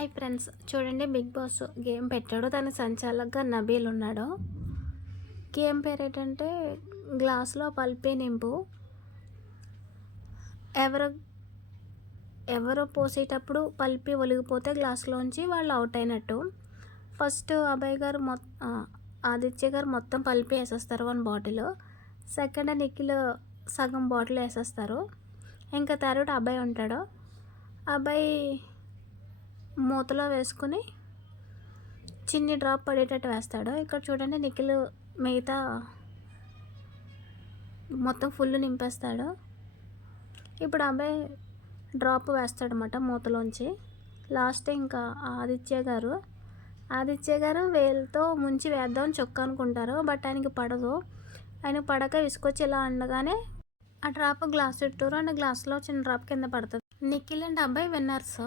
Hi friends, చూడండి big boss game పెట్టాడు. దాని సంచాలకుగా నబీల్ ఉన్నాడు. గేమ్ పేరు ఏంటంటే గ్లాస్లో పల్పి నింపు. ఎవరు ఎవరు పోసేటప్పుడు పల్పి ఒలిగిపోతే గ్లాస్లోంచి వాళ్ళు అవుట్ అయినట్టు. ఫస్ట్ అభయ్ గారు ఆదిత్య గారు మొత్తం పల్పి వేసేస్తారు 1 బాటిల్. సెకండ్ నిఖిల్ సగం బాటిల్ వేసేస్తారు. ఇంకా థర్డ్ అభయ్ ఉంటాడు. అభయ్ మూతలో వేసుకుని చిన్ని డ్రాప్ పడేటట్టు వేస్తాడు. ఇక్కడ చూడండి నిఖిల్ మిగతా మొత్తం ఫుల్ నింపేస్తాడు. ఇప్పుడు అబ్బాయి డ్రాప్ వేస్తాడనమాట మూతలోంచి. లాస్ట్ ఇంకా ఆదిత్య గారు వేలుతో ముంచి వేద్దామని చొక్కా అనుకుంటారు. బట్ ఆయనకి పడదు. ఆయన పడక విసుకొచ్చి ఇలా అనగానే ఆ డ్రాప్ గ్లాస్ చుట్టూరు అండ్ గ్లాస్లో చిన్న డ్రాప్ కింద పడుతుంది. నిఖిల్ అండ్ అబ్బాయి విన్నర్స్.